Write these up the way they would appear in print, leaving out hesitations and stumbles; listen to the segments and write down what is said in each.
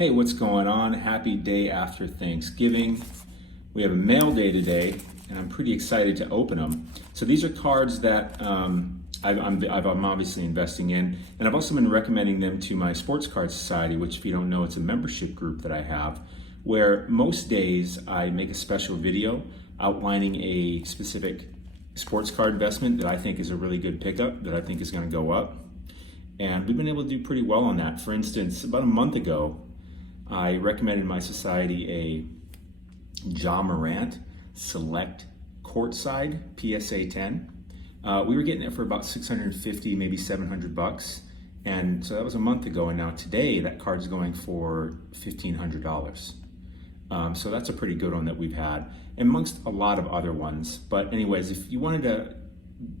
Hey, what's going on? Happy day after Thanksgiving. We have a mail day today, and I'm pretty excited to open them. So these are cards that I'm obviously investing in, and I've also been recommending them to my Sports Card Society, which, if you don't know, it's a membership group that I have, where most days I make a special video outlining a specific sports card investment that I think is a really good pickup, that I think is going to go up. And we've been able to do pretty well on that. For instance, about a month ago, I recommended my society a Ja Morant Select Courtside PSA 10. We were getting it for about 650, maybe 700 bucks. And so that was a month ago. And now today that card's going for $1,500. So that's a pretty good one that we've had, amongst a lot of other ones. But anyways, if you wanted to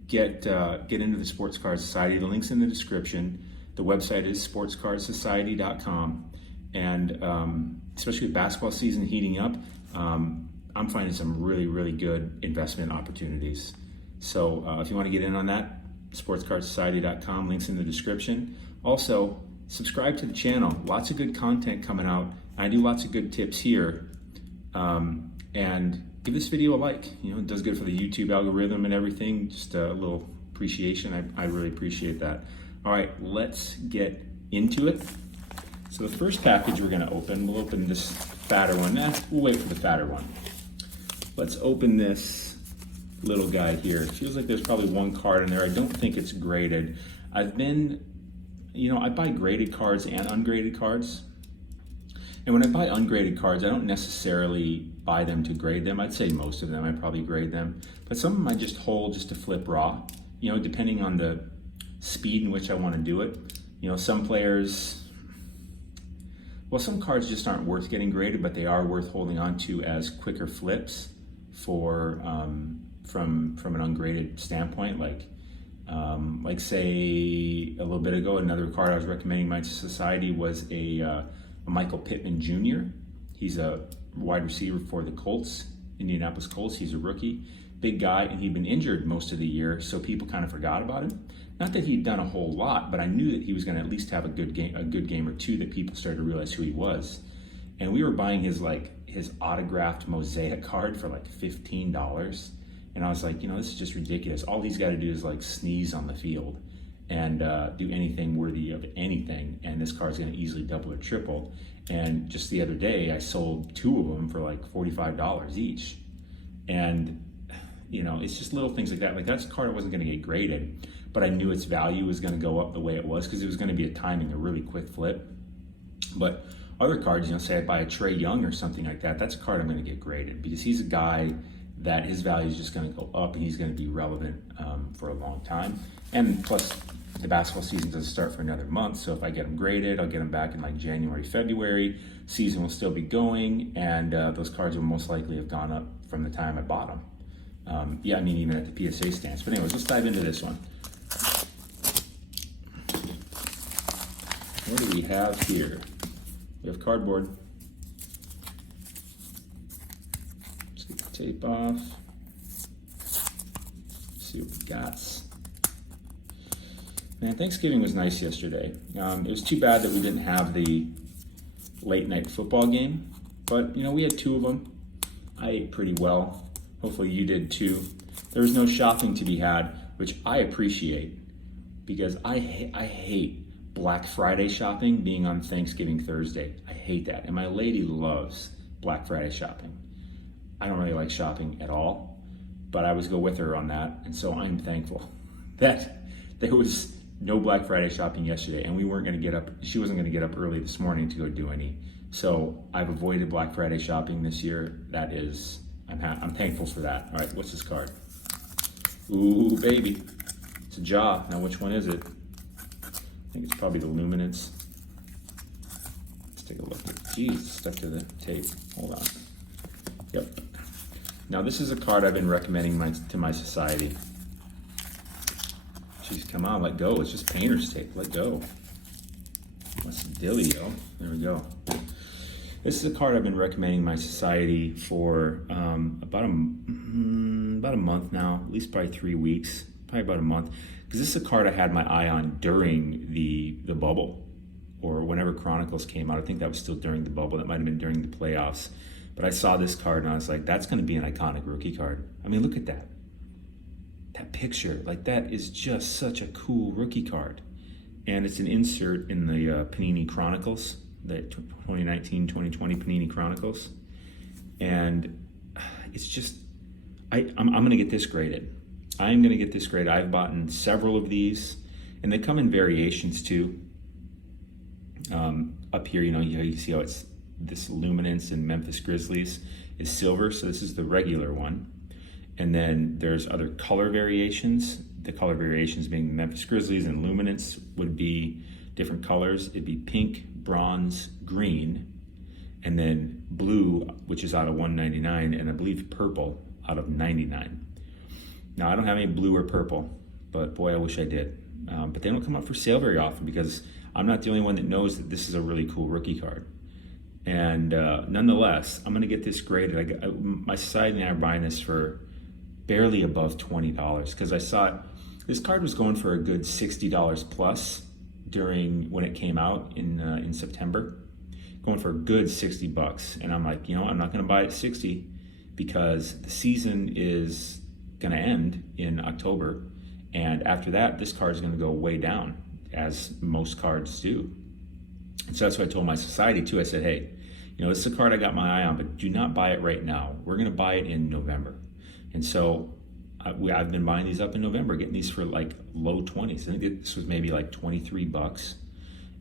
get into the Sports Card Society, the link's in the description. The website is sportscardsociety.com. And especially with basketball season heating up, I'm finding some really, really good investment opportunities. So if you want to get in on that, sportscardsociety.com, links in the description. Also, subscribe to the channel. Lots of good content coming out. I do lots of good tips here. And give this video a like. You know, it does good for the YouTube algorithm and everything. Just a little appreciation. I really appreciate that. All right, let's get into it. So the first package we're going to open, we'll open this fatter one. We'll wait for the fatter one. Let's open this little guy here. It feels like there's probably one card in there. I don't think it's graded. I buy graded cards and ungraded cards. And when I buy ungraded cards, I don't necessarily buy them to grade them. I'd say most of them I probably grade them. But some of them I just hold just to flip raw, depending on the speed in which I want to do it. Some players... Well, some cards just aren't worth getting graded, but they are worth holding on to as quicker flips for from an ungraded standpoint. Like say a little bit ago, another card I was recommending my society was a Michael Pittman Jr. He's a wide receiver for the Colts, Indianapolis Colts. He's a rookie, big guy, and he'd been injured most of the year, so people kind of forgot about him. Not that he'd done a whole lot, but I knew that he was going to at least have a good game or two that people started to realize who he was. And we were buying his autographed mosaic card for like $15. And I was like, this is just ridiculous. All he's got to do is sneeze on the field and do anything worthy of anything, and this card's going to easily double or triple. And just the other day, I sold two of them for like $45 each. And it's just little things like that. Like, that's a card I wasn't going to get graded, but I knew its value was going to go up the way it was because it was going to be a really quick flip. But other cards, say I buy a Trae Young or something like that, that's a card I'm going to get graded because he's a guy that his value is just going to go up and he's going to be relevant for a long time. And plus, the basketball season doesn't start for another month, so if I get them graded, I'll get them back in January, February. Season will still be going, and those cards will most likely have gone up from the time I bought them. Even at the PSA stance. But anyways, let's dive into this one. What do we have here? We have cardboard. Let's get the tape off. See what we got. Man, Thanksgiving was nice yesterday. It was too bad that we didn't have the late night football game, but we had two of them. I ate pretty well. Hopefully you did too. There was no shopping to be had, which I appreciate because I hate Black Friday shopping being on Thanksgiving Thursday. I hate that. And my lady loves Black Friday shopping. I don't really like shopping at all, but I always go with her on that. And so I'm thankful that there was no Black Friday shopping yesterday, and she wasn't going to get up early this morning to go do any. So I've avoided Black Friday shopping this year. I'm thankful for that. All right, what's this card? Ooh, baby. It's a Ja. Now, which one is it? I think it's probably the Luminance. Let's take a look. Jeez, stuck to the tape. Hold on. Yep. Now, this is a card I've been recommending to my society. Jeez, come on, let go. It's just painter's tape. Let go. What's the dealio? There we go. This is a card I've been recommending my society for about a month now, at least probably 3 weeks, probably about a month, because this is a card I had my eye on during the bubble. or whenever Chronicles came out. I think that was still during the bubble. That might have been during the playoffs. But I saw this card and I was like, that's going to be an iconic rookie card. I mean, look at that. That picture, like that is just such a cool rookie card. And it's an insert in the Panini Chronicles, the 2019-2020 Panini Chronicles. And it's just, I'm going to get this graded. I'm going to get this graded. I've bought several of these, and they come in variations too. Up here, you see how it's this luminance in Memphis Grizzlies is silver, so this is the regular one. And then there's other color variations. The color variations being Memphis Grizzlies and luminance would be different colors. It'd be pink, bronze, green, and then blue, which is out of 199, and I believe purple out of 99. Now, I don't have any blue or purple, but boy, I wish I did. But they don't come up for sale very often because I'm not the only one that knows that this is a really cool rookie card. And nonetheless, I'm going to get this graded. My society and I are buying this for barely above $20 because I saw this card was going for a good $60 plus when it came out in September, going for a good $60. And I'm like, I'm not going to buy it at 60 because the season is going to end in October, and after that, this card is going to go way down, as most cards do. And so that's what I told my society too. I said, hey, this is a card I got my eye on, but do not buy it right now. We're going to buy it in November. And so I've been buying these up in November, getting these for like low 20s. I think this was maybe like $23.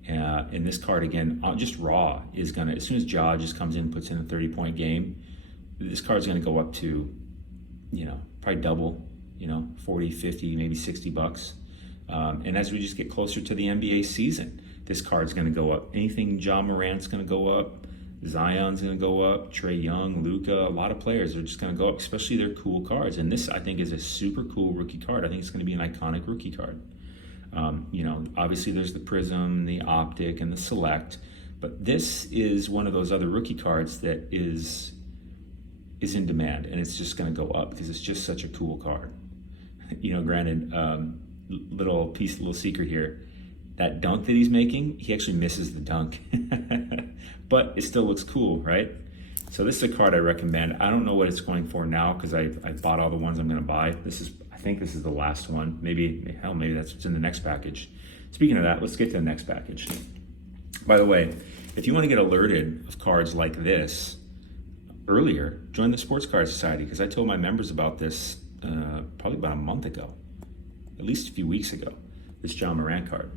And this card, again, just raw, is going to, as soon as Ja just comes in and puts in a 30-point game, this card's going to go up to, probably double, 40, 50, maybe $60. And as we just get closer to the NBA season, this card's going to go up. Anything Ja Morant's going to go up. Zion's going to go up. Trae Young, Luka, a lot of players are just going to go up, especially their cool cards. And this, I think, is a super cool rookie card. I think it's going to be an iconic rookie card. Obviously there's the Prism, the Optic, and the Select. But this is one of those other rookie cards that is in demand, and it's just going to go up because it's just such a cool card. Granted, little secret here, that dunk that he's making, he actually misses the dunk, but it still looks cool, right? So this is a card I recommend. I don't know what it's going for now because I bought all the ones I'm going to buy. I think this is the last one. Maybe that's what's in the next package. Speaking of that, let's get to the next package. By the way, if you want to get alerted of cards like this earlier, join the Sports Card Society, because I told my members about this probably about a month ago, at least a few weeks ago, this Ja Morant card.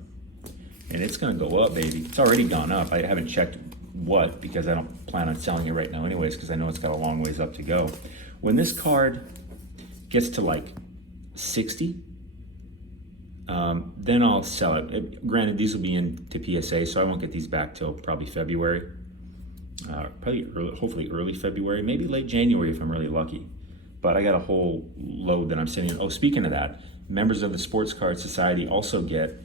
And it's going to go up, baby. It's already gone up. I haven't checked what, because I don't plan on selling it right now anyways, because I know it's got a long ways up to go. When this card gets to like 60, then I'll sell it. Granted, these will be into PSA, so I won't get these back till probably February. Hopefully early February, maybe late January if I'm really lucky. But I got a whole load that I'm sending. Oh, speaking of that, members of the Sports Card Society also get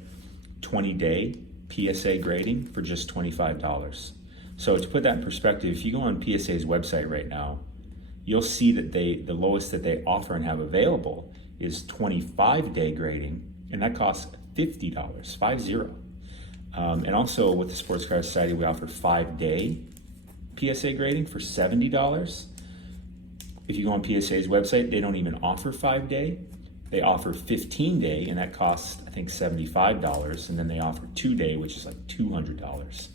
20-day PSA grading for just $25. So to put that in perspective, if you go on PSA's website right now, you'll see that the lowest that they offer and have available is 25-day grading, and that costs $50, 50. And also with the Sports Card Society, we offer 5-day PSA grading for $70. If you go on PSA's website, they don't even offer 5-day. They offer 15-day, and that costs, I think, $75. And then they offer 2-day, which is like $200.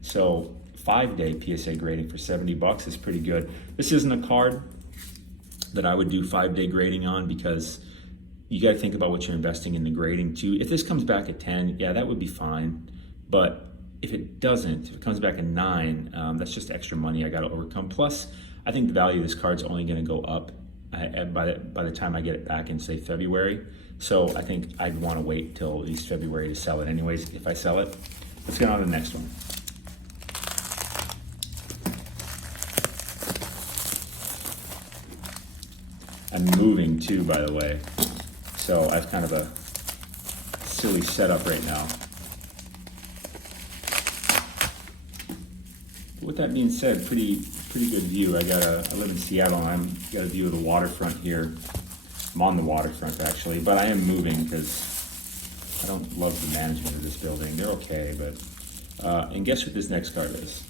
So 5-day PSA grading for $70 is pretty good. This isn't a card that I would do 5-day grading on, because you got to think about what you're investing in the grading too. If this comes back at 10, yeah, that would be fine. But if it doesn't, if it comes back at 9, that's just extra money I got to overcome. Plus, I think the value of this card's only going to go up by the time I get it back in, say, February. So I think I'd want to wait till at least February to sell it anyways, if I sell it. Let's get on to the next one. I'm moving too, by the way. So I have kind of a silly setup right now. With that being said, pretty good view. I live in Seattle, and I've got a view of the waterfront here. I'm on the waterfront actually, but I am moving because I don't love the management of this building. They're okay, but And guess what this next card is?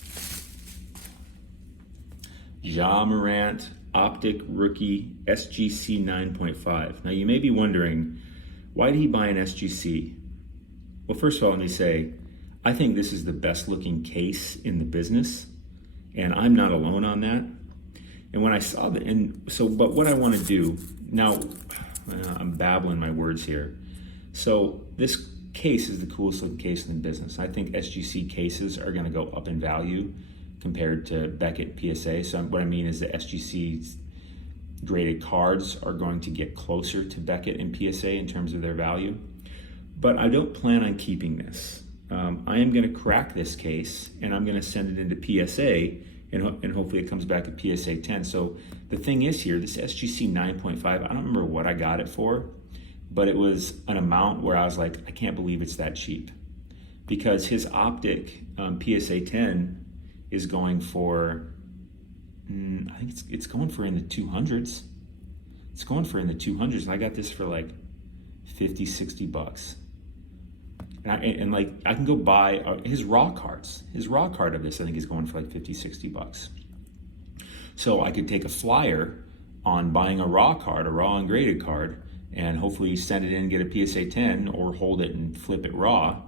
Ja Morant Optic Rookie SGC 9.5. Now you may be wondering, why did he buy an SGC? Well, first of all, let me say, I think this is the best looking case in the business, and I'm not alone on that. And when I saw that, but what I want to do now, I'm babbling my words here. So this case is the coolest looking case in the business. I think SGC cases are going to go up in value compared to Beckett PSA. So what I mean is the SGC graded cards are going to get closer to Beckett and PSA in terms of their value. But I don't plan on keeping this. I am going to crack this case and I'm going to send it into PSA and hopefully it comes back at PSA 10. So the thing is here, this SGC 9.5, I don't remember what I got it for, but it was an amount where I was like, I can't believe it's that cheap. Because his Optic PSA 10 is going for, I think it's going for in the 200s. It's going for in the 200s, and I got this for like 50, 60 bucks. And I can go buy his raw cards. His raw card of this, I think, is going for like 50, 60 bucks. So I could take a flyer on buying a raw card, a raw ungraded card, and hopefully send it in, get a PSA 10, or hold it and flip it raw.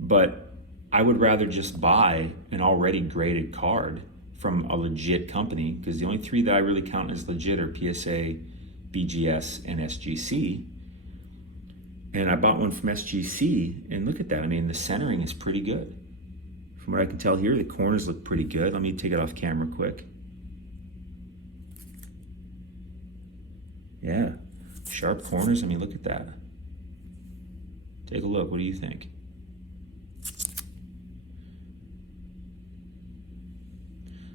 But I would rather just buy an already graded card from a legit company, because the only three that I really count as legit are PSA, BGS, and SGC. And I bought one from SGC, and look at that. I mean, the centering is pretty good. From what I can tell here, the corners look pretty good. Let me take it off camera quick. Yeah, sharp corners. I mean, look at that. Take a look. What do you think?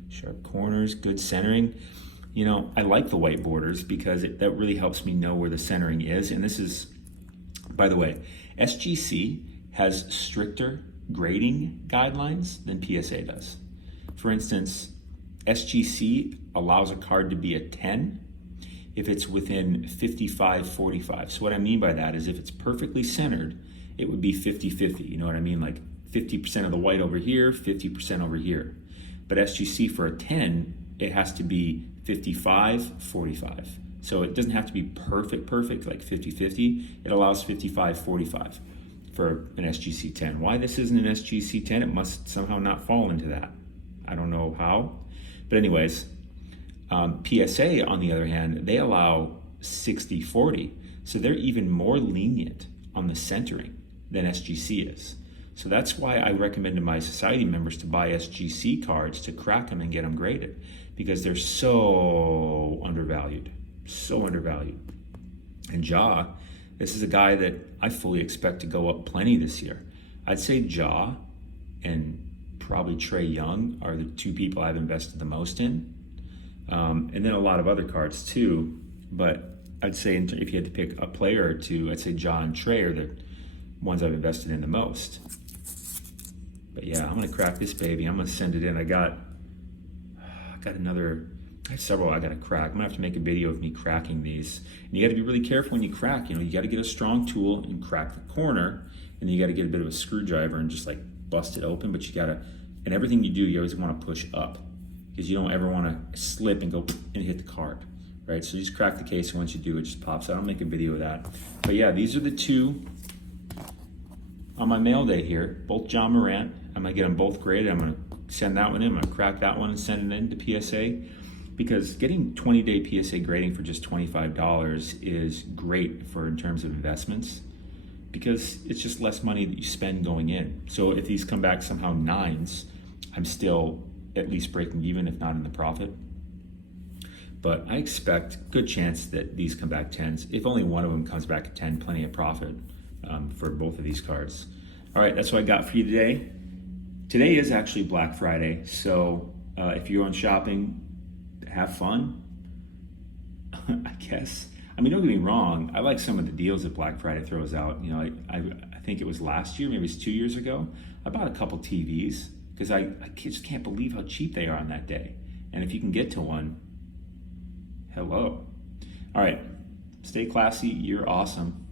Sharp corners, good centering. You know, I like the white borders because that really helps me know where the centering is. And this is, by the way, SGC has stricter grading guidelines than PSA does. For instance, SGC allows a card to be a 10 if it's within 55-45. So what I mean by that is if it's perfectly centered, it would be 50-50. You know what I mean? Like 50% of the white over here, 50% over here. But SGC for a 10, it has to be 55-45. So it doesn't have to be perfect, like 50-50. It allows 55-45 for an SGC 10. Why this isn't an SGC 10, it must somehow not fall into that. I don't know how. But anyways, PSA, on the other hand, they allow 60-40. So they're even more lenient on the centering than SGC is. So that's why I recommend to my society members to buy SGC cards to crack them and get them graded, because they're so undervalued. So undervalued. And Ja, this is a guy that I fully expect to go up plenty this year. I'd say Ja and probably Trae Young are the two people I've invested the most in. And then a lot of other cards too. But I'd say if you had to pick a player or two, I'd say Ja and Trae are the ones I've invested in the most. But yeah, I'm gonna crack this baby. I'm gonna send it in. I got another, I have several I gotta crack. I'm gonna have to make a video of me cracking these. And you gotta be really careful when you crack. You know, you gotta get a strong tool and crack the corner, and then you gotta get a bit of a screwdriver and just like bust it open. But you gotta, and everything you do, you always wanna push up, because you don't ever wanna slip and go and hit the card, right? So you just crack the case, and once you do, it just pops out. I'll make a video of that. But yeah, these are the two on my mail day here, both Ja Morant. I'm gonna get them both graded. I'm gonna send that one in. I'm gonna crack that one and send it in to PSA, because getting 20-day PSA grading for just $25 is great for in terms of investments, because it's just less money that you spend going in. So if these come back somehow 9s, I'm still at least breaking even, if not in the profit. But I expect good chance that these come back 10s. If only one of them comes back at 10, plenty of profit for both of these cards. All right, that's what I got for you today. Today is actually Black Friday, so if you're on shopping, have fun, I guess. I mean, don't get me wrong, I like some of the deals that Black Friday throws out. You know, I think it was last year, maybe it's 2 years ago, I bought a couple TVs, because I just can't believe how cheap they are on that day. And if you can get to one, hello. All right, stay classy, you're awesome.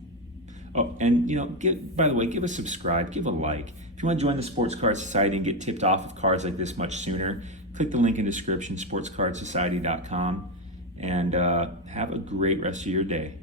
Oh, and you know, by the way, give a subscribe, give a like. If you want to join the Sports Card Society and get tipped off of cards like this much sooner, click the link in the description, sportscardsociety.com, and have a great rest of your day.